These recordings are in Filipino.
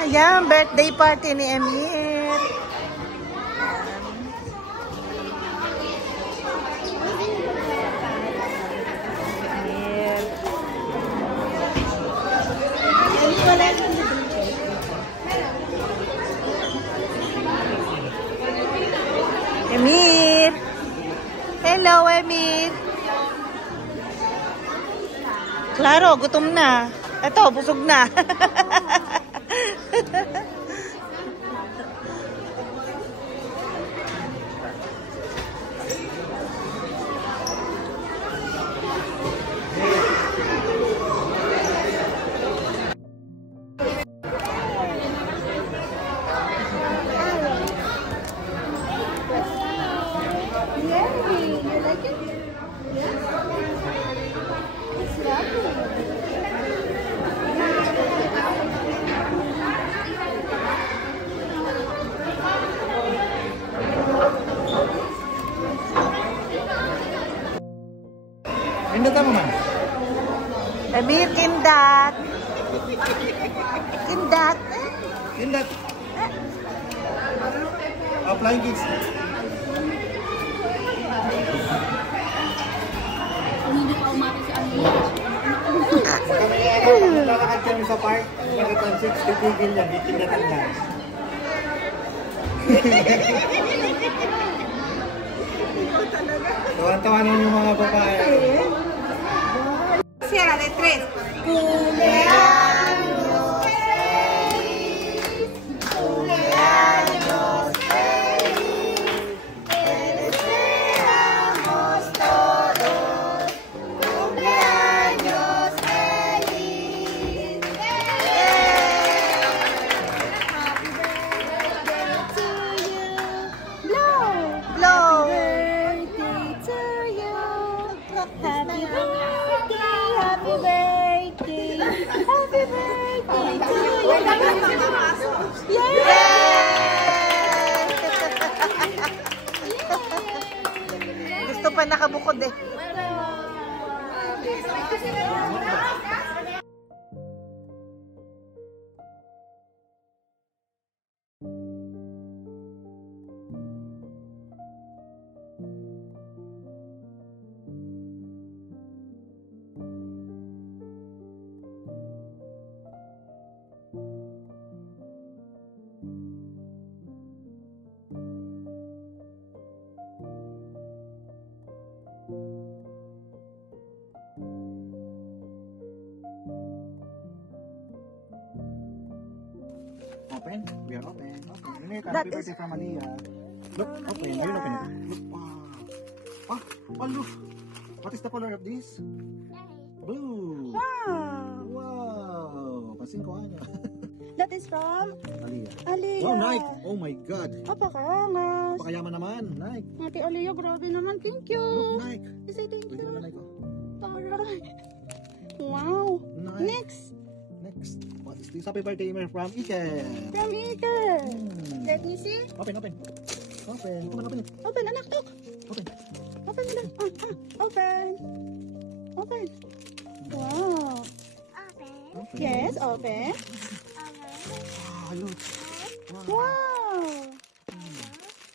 Ayan, birthday party ni Emir. Emir. Hello, Emir. Klaro, gutom na. Ito, busog na. Kindat apa, Man? Emir, kindat. Kindat. Kindat. Flying kids. Hindi pa umati si Amir. Lalakad kami sa park. Pagkatan 6, titigil yan. Ikindatan na. Tawan-tawan yung mga babae. Cierra de 3. Gusto pa nakabukod eh. Open. We are open. Okay. Happy birthday from Aliyah. Look, open. Are you open it? Look, wow. Oh, look. What is the color of this? Blue. Wow. Wow. Pansin ko ano. That is from Aliyah. Aliyah. Wow, Nike. Oh my God. Apakaangas. Pakayaman naman. Nike. Ate Aliyah, grabe naman. Thank you. Look, Nike. Say thank you. Pwede na Nike. Taray. Wow. Nike. Next. What is this? Happy birthday, Emir from Iker. From Iker. Let me see. Open. Open, open it. Open, anak, look. Open. Open na. Open. Open. Wow. Open. Yes, open. Ah, look. Wow.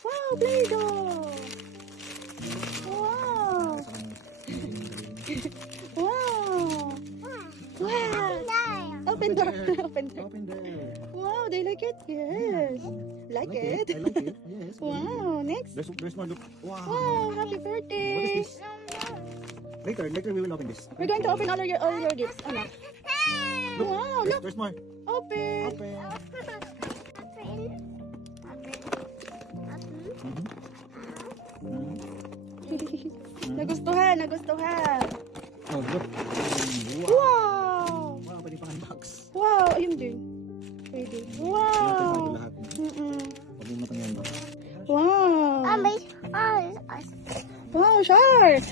Wow, Play-Doh. Wow. Wow. Wow. Open door. Open door. Open there. Wow, they like it? Yes. Like it? I like it. Yes. Wow, next. There's more. Look. Wow. Wow, happy birthday. What is this? Later we will open this. We're going to open all your gifts. Anak. Look. Wow, look. There's more. Open. Open. Nagustuhan. Oh, look. Wow. Wow, pwede pang unbox. Wow, ayun din. Pwede. Wow. Lahat. Pwede mo itong unbox. Wow. Wow, shark.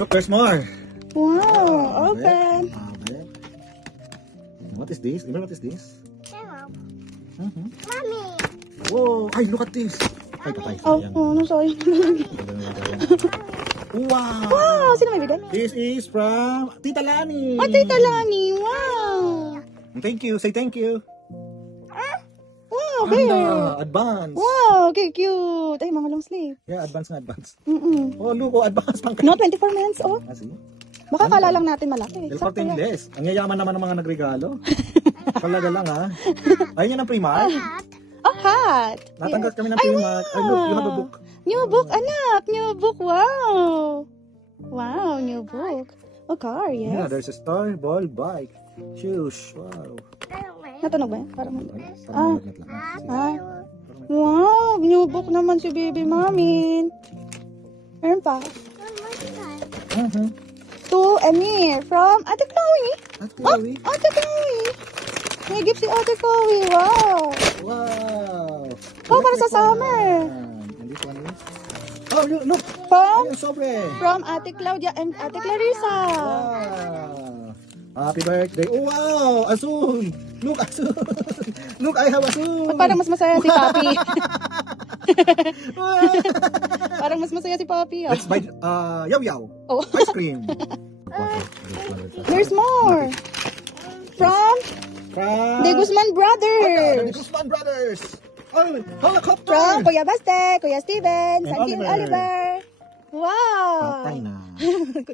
Look, there's more. Wow, open. What is this? Remember what is this? Mommy. Whoa! Ay, look at this! Ay, patay. Oh, no, sorry. Wow! Wow, sino may bigay? This is from Tita Lani. Oh, Tita Lani. Wow. Thank you. Say thank you. Wow, bear. Advance. Wow, okay, cute. Ay, mga long sleeve. Yeah, advance na advance. Mm-mm. Oh, look, advance pang No, 24 months, oh. Ah, see? Baka kala lang natin malaki. El Sakto Corte lang. Inglés. Ang yayaman naman ng mga nagregalo. Talaga lang, ha? Ayun yan ang Primark. Oh, hat. Natanggap kami ng Ay, Primark. Ay, look, you have a book. New book, anak. New book, wow. Wow, new book. Oh, car, Yeah, yes. there's a star, ball, bike, shoes. Wow. Natunog ba yan? Parang Parang magnat lang. Ah. Wow, new book naman si baby mamin. Meron pa. To Emir from Ate Chloe. At Chloe. Oh, Ate Chloe. May gift si Ate Chloe. Wow. Wow. Oh, para sa summer. And this one is... Oh, look. From Ayun, sobre. Ate Claudia and Ate Clarissa. Wow. Happy birthday. Oh, wow. Azul. Look, azul. Look, I have azul. Parang mas masaya si Papi. Parang mas masaya si Papi. Oh. Let's buy yaw yaw. Oh. Ice cream. There's more. From the Guzman The Brothers. Guzman Brothers. Oh, helicopter. From Kuya Baste, Kuya Steven, And Santi and Oliver. Oliver. Wow. Patay na.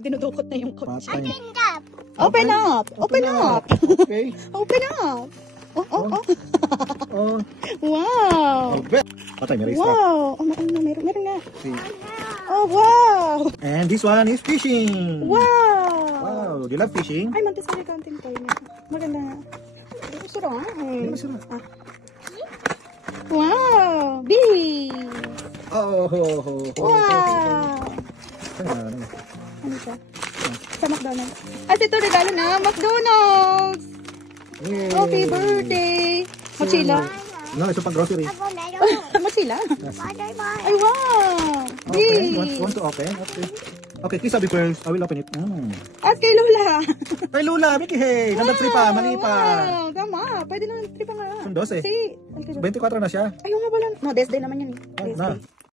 Dinudukot na yung coach. Patay na. Open up. Open up. Okay. Open up. Oh, oh, oh. Oh. Wow. Patay na. Race up. Wow. Oh, meron nga. See. Oh, wow. And this one is fishing. Wow. Wow. Do you love fishing? Ay, Montessori canteen toy niya. Maganda nga. Sarap. Hindi mo sila. Wow. B. Oh, ho, ho, ho. Wow. Ano siya? Sa McDonald's. At ito regalo na McDonald's. Yay. Happy birthday. Mochila. No, ito pang grocery. Mochila. Ay, wow. B. Okay, want to open? Okay. Okay, kiss Abby first. I will open it. At kay Lola. Kay Lula, Mickey, hey. Number 3 pa, mali pa. Wow. Tama. Pwede naman 3 pa nga. Yung 12. Si. 24 na siya. Ayaw nga pala. No, best day naman yan eh. Ah, Best na. day.